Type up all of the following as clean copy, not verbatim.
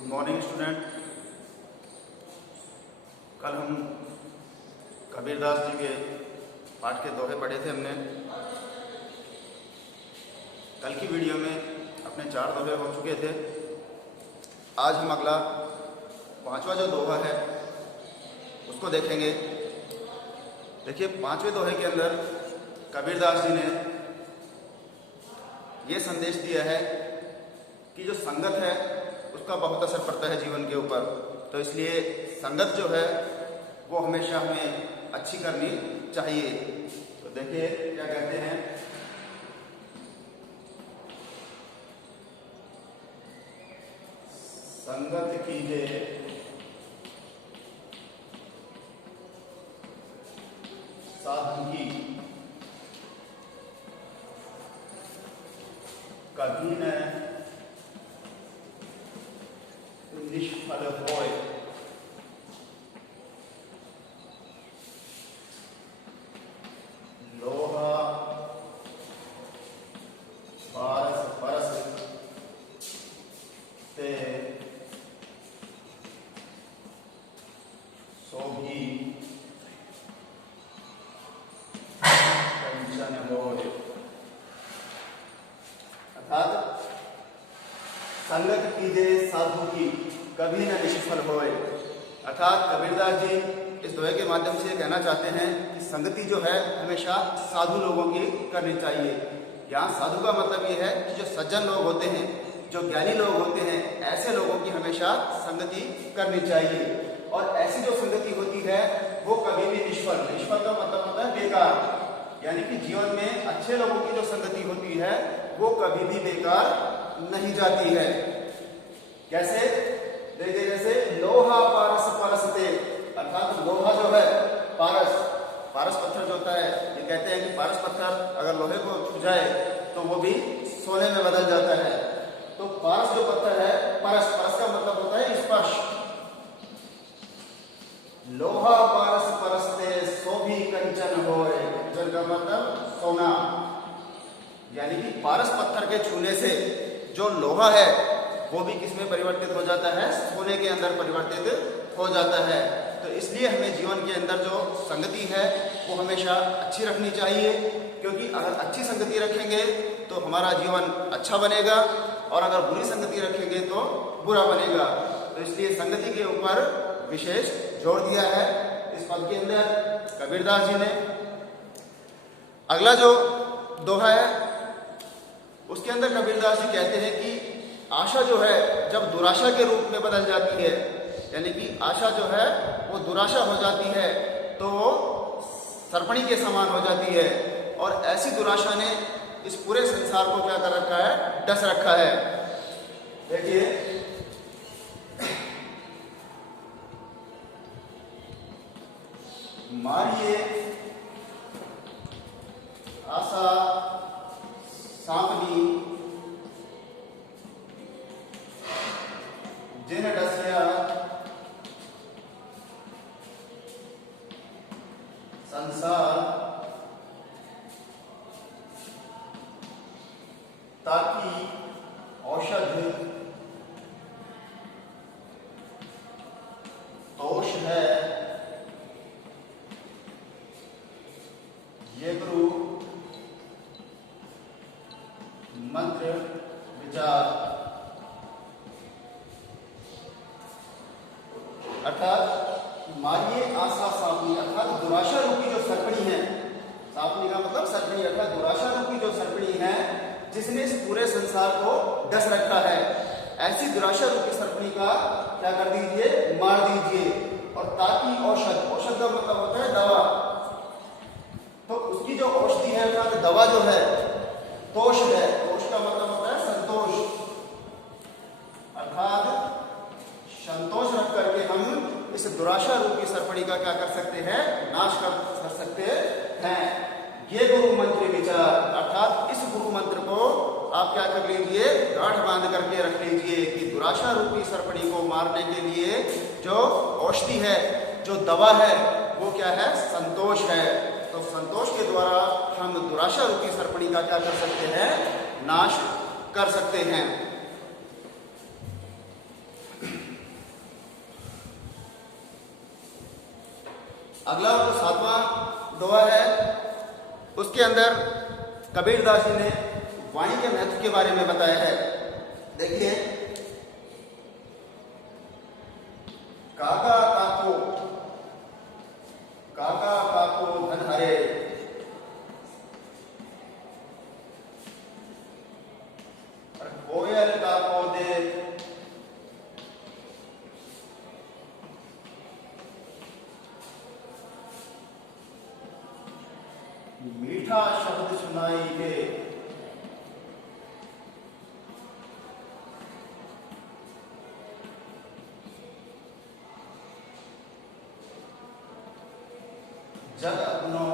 Good morning student. कल हम कबीरदास जी के पाठ के दोहे पढ़े थे हमने। कल की वीडियो में अपने 4 दोहे हो चुके थे। आज हम अगला 5वां जो दोहा है उसको देखेंगे। देखिए, 5वें दोहे के अंदर कबीरदास जी ने ये संदेश दिया है कि जो संगत है उसका बहुत असर पड़ता है जीवन के ऊपर। तो इसलिए संगत जो है वो हमेशा हमें अच्छी करनी चाहिए। तो देखिए क्या कहते हैं, संगत कीजिए साधु की, कभी न निष्फल होए। लोहा पारस परस ते सोभी कंचन होए। अर्थात संगत कीजिए साधु की, कभी न निष्फल होए। अर्थात कबीरदास जी इस दोहे के माध्यम से कहना चाहते हैं कि संगति जो है हमेशा साधु लोगों की करनी चाहिए। यहाँ साधु का मतलब ये है कि जो सज्जन लोग होते हैं, जो ज्ञानी लोग होते हैं, ऐसे लोगों की हमेशा संगति करनी चाहिए। और ऐसी जो संगति होती है वो कभी भी निष्फल का मतलब होता है बेकार। यानी कि जीवन में अच्छे लोगों की जो संगति होती है वो कभी भी बेकार नहीं जाती है। कैसे? देखिए, जैसे लोहा पारस परसते, अर्थात लोहा जो है पारस पत्थर जो होता है, ये कहते हैं कि पारस पत्थर अगर लोहे को छू जाए तो वो भी सोने में बदल जाता है। तो पारस जो पत्थर है, परस का मतलब होता है स्पर्श। लोहा पारस परसते सोभी कंचन होए, कंचन का मतलब सोना। यानी कि पारस पत्थर के छूने से जो लोहा है वो भी किसमें परिवर्तित हो जाता है? सोने के अंदर परिवर्तित हो जाता है। तो इसलिए हमें जीवन के अंदर जो संगति है वो हमेशा अच्छी रखनी चाहिए, क्योंकि अगर अच्छी संगति रखेंगे तो हमारा जीवन अच्छा बनेगा और अगर बुरी संगति रखेंगे तो बुरा बनेगा। तो इसलिए संगति के ऊपर विशेष जोर दिया है इस पद के अंदर कबीरदास जी ने। अगला जो दोहा है उसके अंदर कबीरदास जी कहते हैं कि आशा जो है जब दुराशा के रूप में बदल जाती है, यानी कि आशा जो है वो दुराशा हो जाती है तो सरपणी के समान हो जाती है। और ऐसी दुराशा ने इस पूरे संसार को क्या कर रखा है? डस रखा है। देखिए, मारिए आशा सांपनी जिन डसिया संसार, ताकि औषध तोष है, ये गुरु मंत्र विचार। अर्थात मारिए आशा सापनी, अर्थात दुराशा रूपी जो सरपणी है, सापनी का मतलब सरपणी, अर्थात दुराशा रूपी जो सरपणी है जिसने इस पूरे संसार को डस रखा है, ऐसी दुराशा रूपी सरपणी का क्या कर दीजिए? मार दीजिए। और ताकि औषध का मतलब होता है दवा, तो उसकी जो औषधि है अर्थात दवा जो है तोष है, तोष का मतलब होता है संतोष। अर्थात संतोष रख करके हम इस दुराशा रूपी सरपणी का क्या कर सकते हैं? नाश कर सकते हैं। ये गुरु मंत्र विचार, अर्थात इस गुरु मंत्र को आप क्या कर लीजिए? गांठ बांध करके रख लीजिए कि दुराशा रूपी सरपणी को मारने के लिए जो औषधि है, जो दवा है, वो क्या है? संतोष है। तो संतोष के द्वारा हम दुराशा रूपी सरपणी का क्या कर सकते हैं? नाश कर सकते हैं। अगला जो 7वां दोहा है उसके अंदर कबीरदास जी ने वाणी के महत्व के बारे में बताया है। देखिए, काका काको, काका काको धन हरे, और कोयल काको देख, मीठा शब्द सुनाई दे। जग अपनो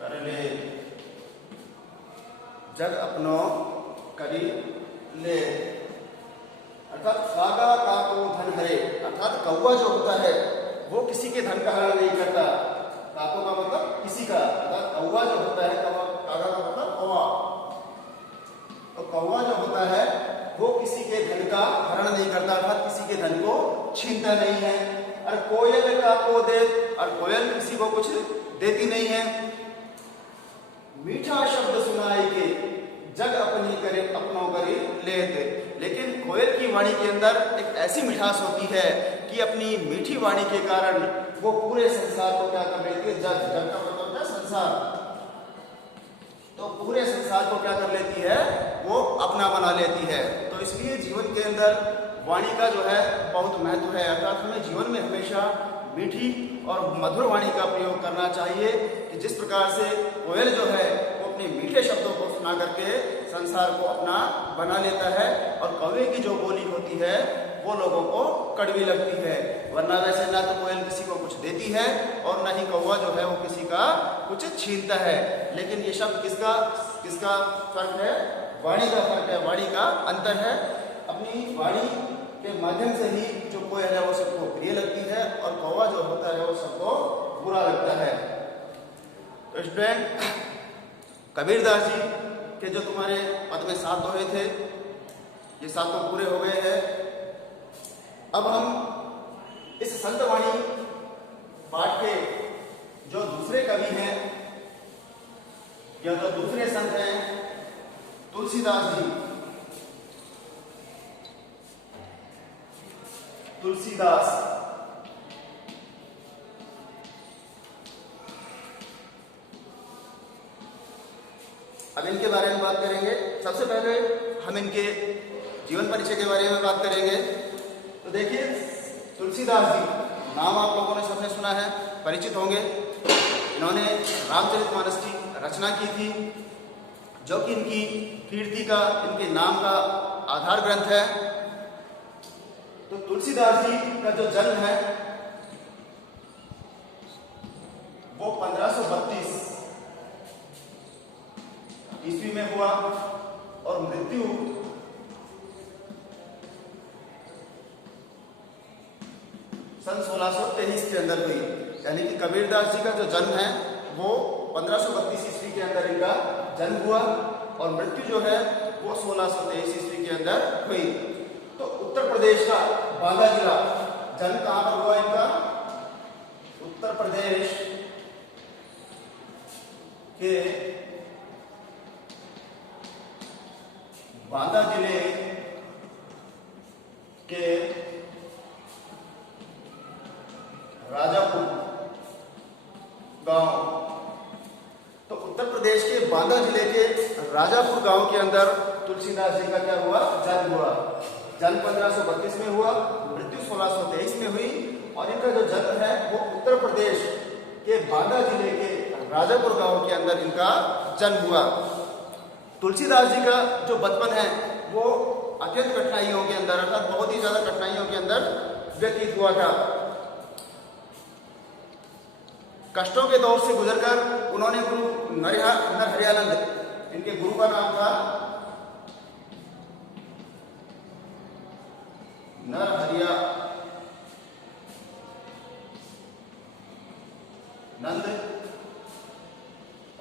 कर ले, जग अपनो करी ले। अर्थात खागा काको धन हरे, अर्थात कौवा जो होता है वो किसी के धन का हरण नहीं करता। काको का मतलब किसी का, अर्थात कौवा जो होता है, कागा का मतलब कौवा, तो कौवा जो होता है वो किसी के धन का हरण नहीं करता, अर्थात किसी के धन को छीनता नहीं है। और कोयल काको दे, और कोयल किसी को कुछ देती नहीं है। मीठा शब्द सुनाई के, जग अपनी करे अपनों करे लेते। लेकिन कोयल की वाणी के अंदर एक ऐसी मिठास होती है कि अपनी मीठी वाणी के कारण वो पूरे संसार को क्या कर लेती है, जग, जग का मतलब है संसार, तो पूरे संसार को क्या कर लेती है, वो अपना बना लेती है। तो इसलिए जीवन के अंदर वाणी का जो है बहुत महत्व है। अर्थात हमें जीवन में हमेशा मीठी और मधुर वाणी का प्रयोग करना चाहिए कि जिस प्रकार से कोयल जो है वो अपने मीठे शब्दों को सुना करके संसार को अपना बना लेता है, और कौवे की जो बोली होती है वो लोगों को कड़वी लगती है। वरना वैसे ना तो कोयल किसी को कुछ देती है और ना ही कौवा जो है वो किसी का कुछ छीनता है। लेकिन ये शब्द किसका किसका फर्क है, वाणी का फर्क है, वाणी का अंतर है। अपनी वाणी के माध्यम से ही जो कोयल है वो सबको प्रिय लगती है, और कौवा जो होता है वो सबको बुरा लगता है। तो स्टूडेंट, कबीरदास जी के जो तुम्हारे पद में 7 दोहे थे, ये 7 तो पूरे हो गए हैं। अब हम इस संत वाणी पाठ के जो दूसरे कवि हैं या तो दूसरे संत हैं तुलसीदास जी, तुलसीदास, अब इनके बारे में बात करेंगे। सबसे पहले हम इनके जीवन परिचय के बारे में बात करेंगे। तो देखिए, तुलसीदास जी नाम आप लोगों ने सबने सुना है, परिचित होंगे। इन्होंने रामचरितमानस की रचना की थी, जो कि इनकी कीर्ति का, इनके नाम का आधार ग्रंथ है। तो तुलसीदास जी का जो जन्म है वो 1532 ईस्वी में हुआ, और मृत्यु सन 1623 के अंदर हुई। यानी कि कबीरदास जी का जो जन्म है वो 1532 ईस्वी के अंदर इनका जन्म हुआ, और मृत्यु जो है वो 1623 ईस्वी के अंदर हुई। तो उत्तर प्रदेश का बांदा जिला, जन्म कहां पर हुआ इनका, उत्तर प्रदेश के बांदा जिले के राजापुर गांव। तो उत्तर प्रदेश के बांदा जिले के राजापुर गांव के अंदर तुलसीदास जी का क्या हुआ, जन्म हुआ। जन्म 1532 में हुआ, मृत्यु 1623 में हुई, और इनका जो जन्म है वो उत्तर प्रदेश के बांदा जिले के राजापुर गांव के अंदर इनका जन्म हुआ। तुलसीदास जी का जो बचपन है वो अत्यंत कठिनाइयों के अंदर, अर्थात बहुत ही ज्यादा कठिनाइयों के अंदर व्यतीत हुआ था। कष्टों के दौर से गुजरकर उन्होंने गुरु नरहरियानंद, इनके गुरु का नाम था नरहरियानंद,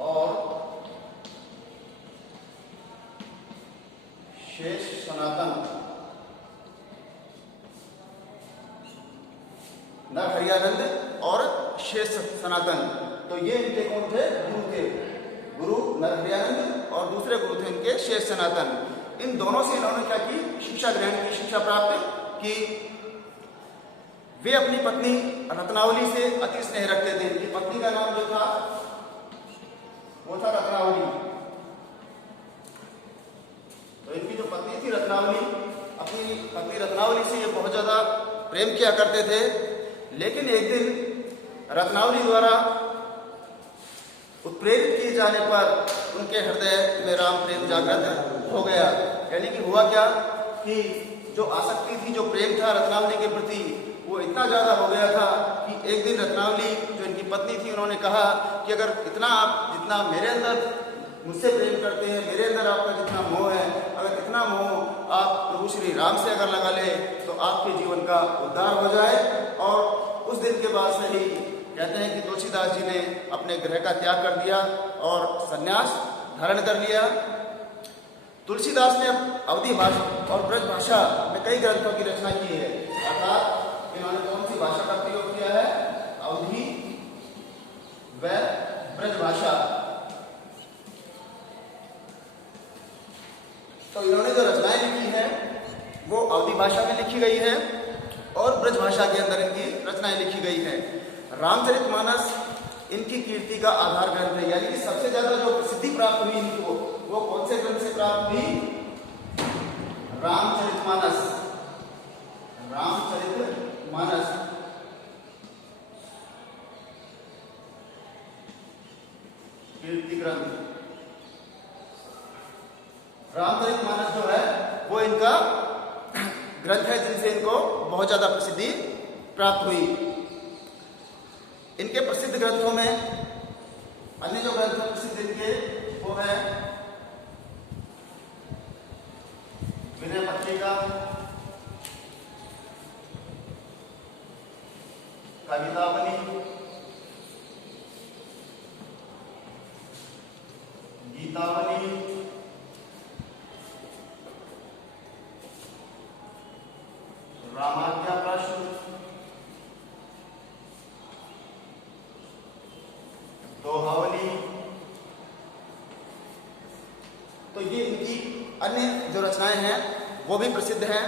और शेष सनातन नरहरियानंद और शेष सनातन। तो ये इनके कौन थे? गुरु थे। गुरु नरहरियानंद और दूसरे गुरु थे इनके शेष सनातन। इन दोनों से इन्होंने क्या की? शिक्षा ग्रहण की, शिक्षा प्राप्त की। वे अपनी पत्नी रत्नावली से अति स्नेह रखते थे। इनकी पत्नी का नाम जो था वो था रत्नावली। तो इनकी जो पत्नी थी रत्नावली, अपनी पत्नी रत्नावली से ये बहुत ज्यादा प्रेम किया करते थे। लेकिन एक दिन रत्नावली द्वारा उत्प्रेरित किए जाने पर उनके हृदय में राम प्रेम जागृत हो गया। यानी कि हुआ क्या कि जो आसक्ति थी, जो प्रेम था रत्नावली के प्रति, वो इतना ज्यादा हो गया था कि एक दिन रत्नावली जो इनकी पत्नी थी, उन्होंने कहा कि अगर इतना आप जितना मेरे अंदर मुझसे प्रेम करते हैं, मेरे अंदर आपका जितना मोह है, अगर इतना मोह आप प्रभु श्री राम से अगर लगा ले तो आपके जीवन का उद्धार हो जाए। और उस दिन के बाद से ही कहते हैं कि तुलसीदास जी ने अपने गृह का त्याग कर दिया और संन्यास धारण कर लिया। तुलसीदास ने अवधी भाषा और ब्रज भाषा में कई ग्रंथों की रचना की है। अर्थात इन्होंने कौन सी भाषा का प्रयोग किया है? अवधी व ब्रज भाषा। तो इन्होंने जो रचनाएं लिखी है वो अवधी भाषा में लिखी गई है और ब्रज भाषा के अंदर इनकी रचनाएं लिखी गई है। रामचरितमानस इनकी कीर्ति का आधार ग्रंथ है। यानी कि सबसे ज्यादा जो प्रसिद्धि प्राप्त हुई इनको, वो कौन से ग्रंथ से प्राप्त हुई? रामचरितमानस। रामचरितमानस कीर्ति ग्रंथ। रामचरितमानस जो है वो इनका ग्रंथ है जिनसे इनको बहुत ज्यादा प्रसिद्धि प्राप्त हुई। इनके प्रसिद्ध ग्रंथों में अन्य जो ग्रंथ प्रसिद्ध इनके वो है विनय पत्रिका, कवितावली, गीतावली, रामाज्ञा प्रश्न, दोहावली। तो ये इनकी अन्य जो रचनाएं हैं वो भी प्रसिद्ध हैं।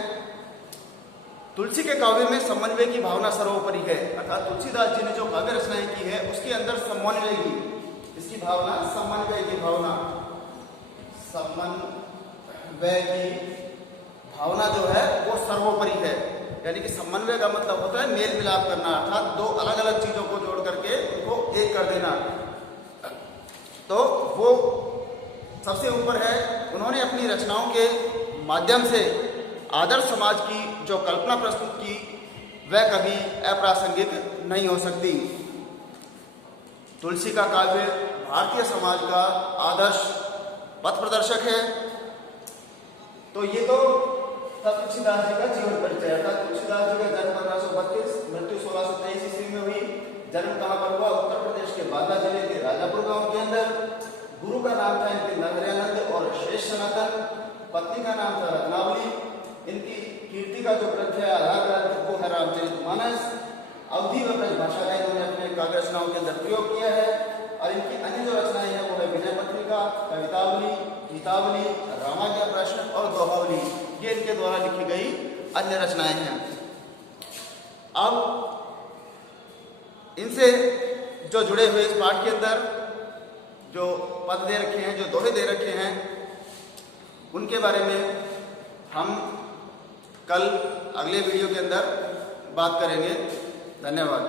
तुलसी के काव्य में समन्वय की भावना सर्वोपरि है। अर्थात तुलसीदास जी ने जो काव्य रचनाएं की है उसके अंदर समन्वय की, इसकी भावना, समन्वय की भावना, समन्वय की भावना जो है वो सर्वोपरि है। यानी कि समन्वय का मतलब होता है मेल मिलाप करना, अर्थात दो अलग अलग चीजों को जोड़ करके उनको एक कर देना। तो वो सबसे ऊपर है। उन्होंने अपनी रचनाओं के माध्यम से आदर्श समाज की जो कल्पना प्रस्तुत की वह कभी अप्रासंगिक नहीं हो सकती। तुलसी का काव्य भारतीय समाज का आदर्श पथ प्रदर्शक है। तो ये तो तुलसीदास जी का जीवन परिचय था। तुलसीदास जी का जन्म 1532, मृत्यु 1623 ईस्वी में हुई। जन्म कहाँ पर हुआ? उत्तर प्रदेश के बांदा जिले के राजापुर गांव के अंदर। गुरु का नाम था इनके नरहरियानंद और शेष सनातन। पत्नी का नाम था रत्नावली। इनकी कीर्ति का जो ग्रंथ है, आधार ग्रंथ, वो है रामचरितमानस। अवधी व ब्रज भाषा का इन्होंने अपने काव्य रचनाओं के अंदर प्रयोग किया है। और इनकी अन्य जो रचनाएं हैं वो है विनय पत्रिका, कवितावली, गीतावली, रामाज्ञा प्रश्न और दोहावली। ये इनके द्वारा लिखी गई अन्य रचनाएं हैं। अब इनसे जो जुड़े हुए इस पाठ के अंदर जो पद दे रखे हैं, जो दोहे दे रखे हैं, उनके बारे में हम कल अगले वीडियो के अंदर बात करेंगे। धन्यवाद।